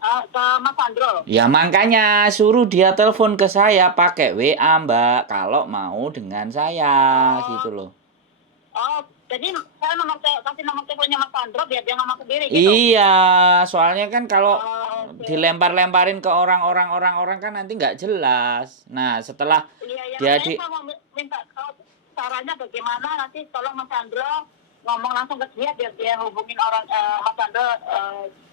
ke Mas Sandro. Ya makanya suruh dia telepon ke saya pakai WA Mbak kalau mau dengan saya gitu loh. Jadi saya kasih nomor teleponnya Mas Sandro biar dia ngomong sendiri gitu. Iya, soalnya kan kalau Okay. dilempar-lemparin ke orang kan nanti nggak jelas. Nah setelah dia Saya mau minta caranya bagaimana, nanti tolong Mas Sandro ngomong langsung ke dia biar dia hubungin orang Mas Sandro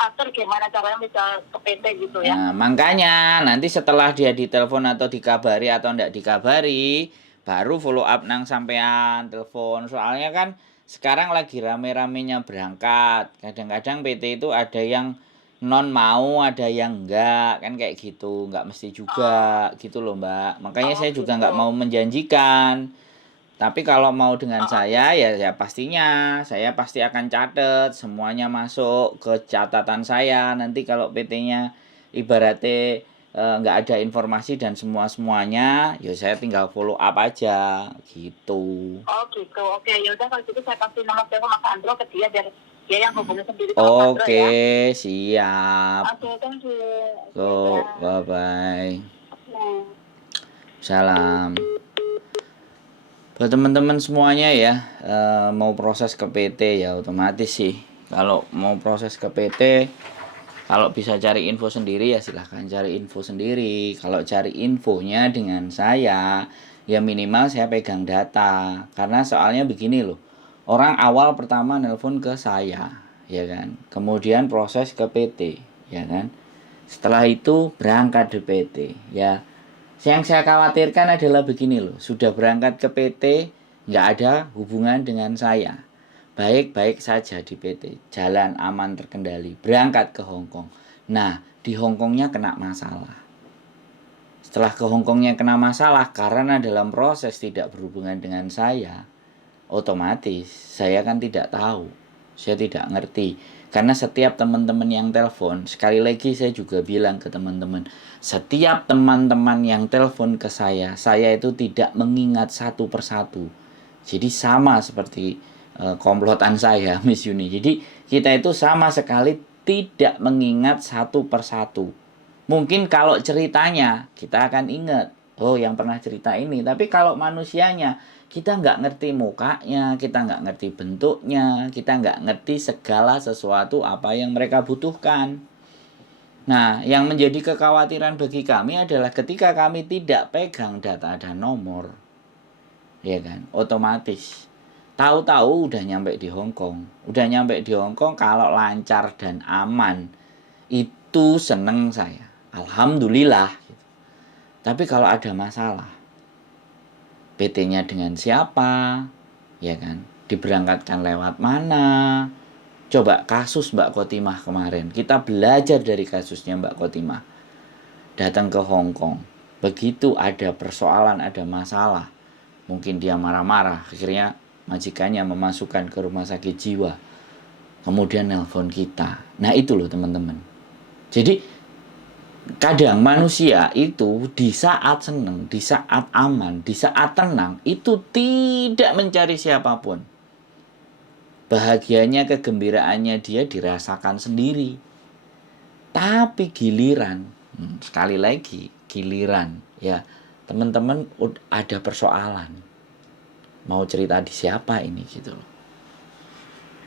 atur gimana caranya bisa ke PT gitu ya. Nah, makanya nanti setelah dia ditelepon atau dikabari atau enggak dikabari, baru follow up nang sampean telepon. Soalnya kan sekarang lagi rame-ramenya berangkat. Kadang-kadang PT itu ada yang non mau, ada yang enggak, kan kayak gitu. Enggak mesti juga gitu loh, Mbak. Makanya saya juga enggak mau menjanjikan. Tapi kalau mau dengan saya ya pastinya saya pasti akan catat semuanya masuk ke catatan saya. Nanti kalau PT-nya ibaratnya nggak ada informasi dan semuanya ya saya tinggal follow up aja gitu. Gitu. Oke, ya udah kalau gitu saya kasih nomor telepon Mas Sandro ke dia biar dia yang hubungi sendiri sama Mas Sandro ya. Oke, siap. Thank you. So, bye-bye. Salam. Buat teman-teman semuanya ya, mau proses ke PT ya otomatis sih. Kalau mau proses ke PT, kalau bisa cari info sendiri ya silahkan cari info sendiri. Kalau cari infonya dengan saya, ya minimal saya pegang data. Karena soalnya begini loh, orang awal pertama nelpon ke saya, ya kan. Kemudian proses ke PT, ya kan. Setelah itu berangkat di PT, ya. Yang saya khawatirkan adalah begini loh, sudah berangkat ke PT, nggak ada hubungan dengan saya. Baik-baik saja di PT, jalan aman terkendali, berangkat ke Hong Kong. Nah, di Hong Kongnya kena masalah. Setelah ke Hong Kongnya kena masalah, karena dalam proses tidak berhubungan dengan saya, otomatis saya kan tidak tahu, saya tidak ngerti. Karena setiap teman-teman yang telepon, sekali lagi saya juga bilang ke teman-teman, setiap teman-teman yang telepon ke saya itu tidak mengingat satu persatu. Jadi sama seperti komplotan saya, Miss Yuni. Jadi kita itu sama sekali tidak mengingat satu persatu. Mungkin kalau ceritanya kita akan ingat, oh yang pernah cerita ini. Tapi kalau manusianya, kita nggak ngerti mukanya, kita nggak ngerti bentuknya, kita nggak ngerti segala sesuatu apa yang mereka butuhkan. Nah, yang menjadi kekhawatiran bagi kami adalah ketika kami tidak pegang data dan nomor, ya kan, otomatis tahu-tahu udah nyampe di Hong Kong. Udah nyampe di Hong Kong kalau lancar dan aman, itu seneng saya. Alhamdulillah. Tapi kalau ada masalah, PT-nya dengan siapa, ya kan, diberangkatkan lewat mana. Coba kasus Mbak Kotimah kemarin, kita belajar dari kasusnya Mbak Kotimah. Datang ke Hong Kong, begitu ada persoalan, ada masalah, mungkin dia marah-marah, akhirnya majikannya memasukkan ke rumah sakit jiwa, kemudian nelpon kita. Nah itu loh teman-teman. Jadi kadang manusia itu di saat senang, di saat aman, di saat tenang, itu tidak mencari siapapun. Bahagianya, kegembiraannya dia dirasakan sendiri. Tapi giliran, sekali lagi, giliran, ya teman-teman ada persoalan. Mau cerita di siapa ini gitu loh.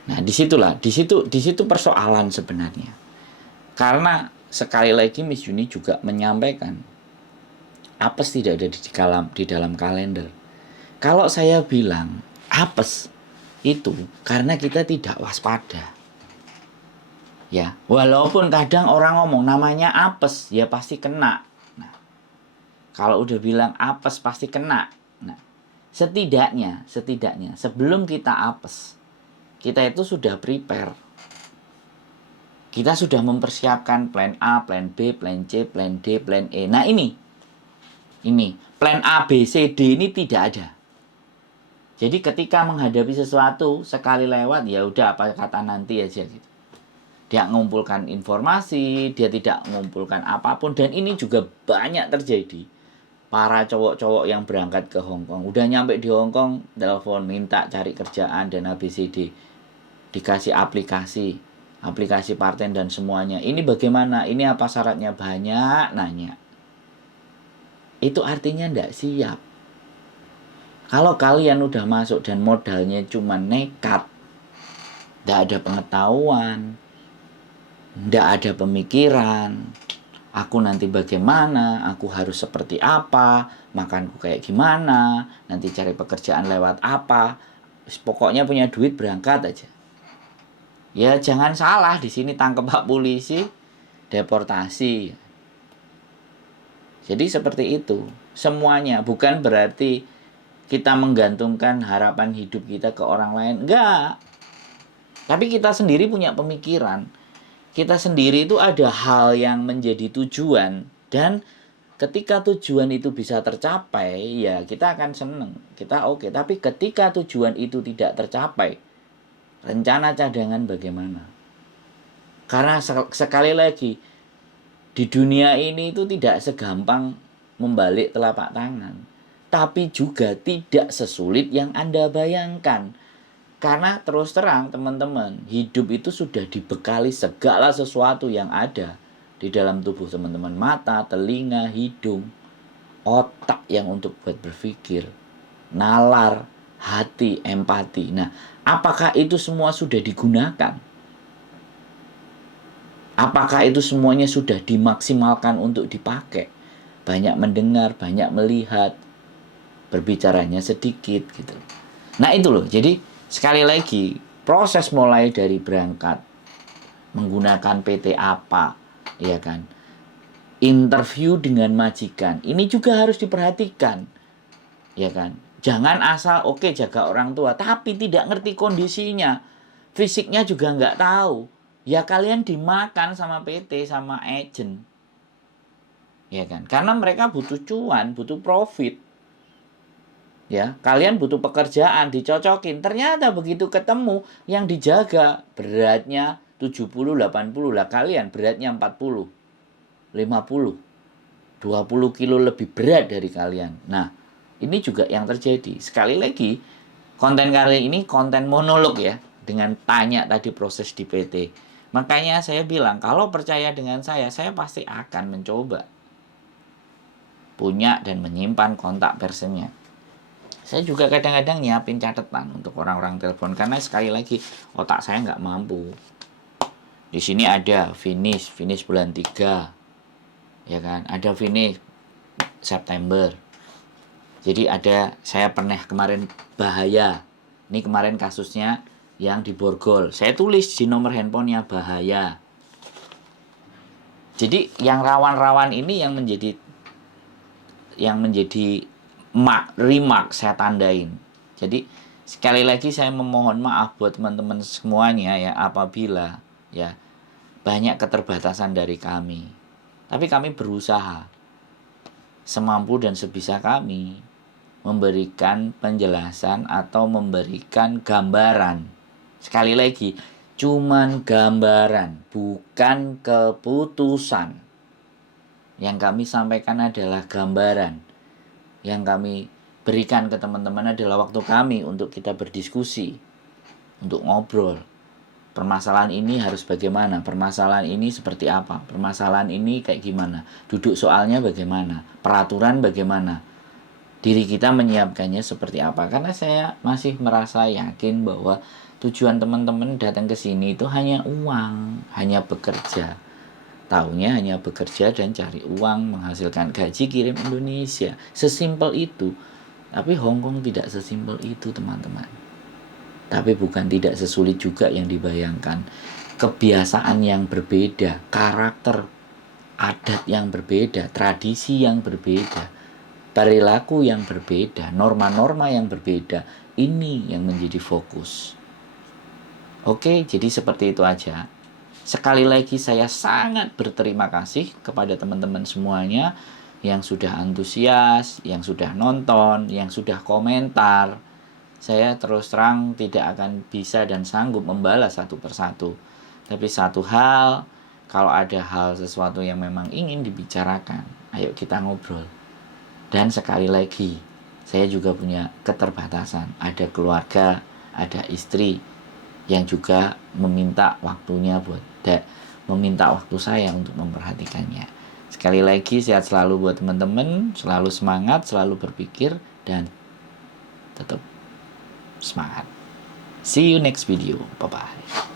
Nah, di situ persoalan sebenarnya. Karena sekali lagi Miss Yuni juga menyampaikan apes tidak ada di dalam kalender. Kalau saya bilang apes itu karena kita tidak waspada. Ya, walaupun kadang orang ngomong namanya apes, ya pasti kena. Nah, kalau udah bilang apes pasti kena. Nah, setidaknya sebelum kita apes, kita itu sudah prepare. Kita sudah mempersiapkan plan A, plan B, plan C, plan D, plan E. Nah ini plan A, B, C, D ini tidak ada. Jadi ketika menghadapi sesuatu sekali lewat ya udah apa kata nanti aja gitu. Dia mengumpulkan informasi, dia tidak mengumpulkan apapun, dan ini juga banyak terjadi. Para cowok-cowok yang berangkat ke Hong Kong, udah nyampe di Hong Kong, telepon minta cari kerjaan dan ABCD, dikasih aplikasi aplikasi parten dan semuanya. Ini bagaimana? Ini apa syaratnya? Banyak nanya. Itu artinya ndak siap. Kalau kalian udah masuk dan modalnya cuma nekat, ndak ada pengetahuan, ndak ada pemikiran, aku nanti bagaimana, aku harus seperti apa, makanku kayak gimana, nanti cari pekerjaan lewat apa, pokoknya punya duit berangkat aja. Ya jangan salah, di sini tangkap Pak polisi, deportasi. Jadi seperti itu. Semuanya bukan berarti kita menggantungkan harapan hidup kita ke orang lain. Enggak. Tapi kita sendiri punya pemikiran. Kita sendiri itu ada hal yang menjadi tujuan. Dan ketika tujuan itu bisa tercapai, ya kita akan seneng. Kita oke. Tapi ketika tujuan itu tidak tercapai, rencana cadangan bagaimana? Karena sekali lagi, di dunia ini itu tidak segampang membalik telapak tangan. Tapi juga tidak sesulit yang Anda bayangkan. Karena terus terang teman-teman, hidup itu sudah dibekali segala sesuatu yang ada di dalam tubuh teman-teman. Mata, telinga, hidung, otak yang untuk buat berpikir, nalar, hati, empati. Nah, apakah itu semua sudah digunakan? Apakah itu semuanya sudah dimaksimalkan untuk dipakai? Banyak mendengar, banyak melihat, berbicaranya sedikit gitu. Nah itu loh, jadi sekali lagi proses mulai dari berangkat, menggunakan PT apa, ya kan? Interview dengan majikan, ini juga harus diperhatikan, ya kan? Jangan asal oke jaga orang tua, tapi tidak ngerti kondisinya, fisiknya juga nggak tahu. Ya kalian dimakan sama PT, sama agent. Ya kan? Karena mereka butuh cuan, butuh profit. Ya, kalian butuh pekerjaan, dicocokin. Ternyata begitu ketemu yang dijaga beratnya 70, 80 lah, kalian beratnya 40, 50, 20 kilo lebih berat dari kalian. Nah, ini juga yang terjadi. Sekali lagi, konten kali ini konten monolog ya, dengan tanya tadi proses di PT. Makanya saya bilang, kalau percaya dengan saya pasti akan mencoba punya dan menyimpan kontak personnya. Saya juga kadang-kadang nyiapin catatan untuk orang-orang telepon, karena sekali lagi otak saya nggak mampu. Di sini ada finish bulan 3, ya kan? Ada finish September. Jadi ada, saya pernah kemarin bahaya. Ini kemarin kasusnya yang di Borgol. Saya tulis di nomor handphonenya bahaya. Jadi yang rawan-rawan ini yang menjadi remark saya tandain. Jadi sekali lagi saya memohon maaf buat teman-teman semuanya ya, apabila ya banyak keterbatasan dari kami. Tapi kami berusaha semampu dan sebisa kami memberikan penjelasan atau memberikan gambaran. Sekali lagi, cuman gambaran, bukan keputusan. Yang kami sampaikan adalah gambaran. Yang kami berikan ke teman-teman adalah waktu kami untuk kita berdiskusi, untuk ngobrol. Permasalahan ini harus bagaimana? Permasalahan ini seperti apa? Permasalahan ini kayak gimana? Duduk soalnya bagaimana? Peraturan bagaimana? Diri kita menyiapkannya seperti apa? Karena saya masih merasa yakin bahwa tujuan teman-teman datang ke sini itu hanya uang, hanya bekerja. Taunya hanya bekerja dan cari uang, menghasilkan gaji, kirim Indonesia. Sesimpel itu. Tapi Hong Kong tidak sesimpel itu, teman-teman. Tapi bukan tidak sesulit juga yang dibayangkan. Kebiasaan yang berbeda, karakter, adat yang berbeda, tradisi yang berbeda, perilaku yang berbeda, norma-norma yang berbeda. Ini yang menjadi fokus. Oke, jadi seperti itu aja. Sekali lagi saya sangat berterima kasih kepada teman-teman semuanya yang sudah antusias, yang sudah nonton, yang sudah komentar. Saya terus terang tidak akan bisa dan sanggup membalas satu persatu. Tapi satu hal, kalau ada hal sesuatu yang memang ingin dibicarakan, ayo kita ngobrol. Dan sekali lagi, saya juga punya keterbatasan. Ada keluarga, ada istri. yang juga meminta waktunya meminta waktu saya untuk memperhatikannya. Sekali lagi, sehat selalu buat teman-teman, selalu semangat, selalu berpikir, dan tetap semangat. See you next video. Bye-bye.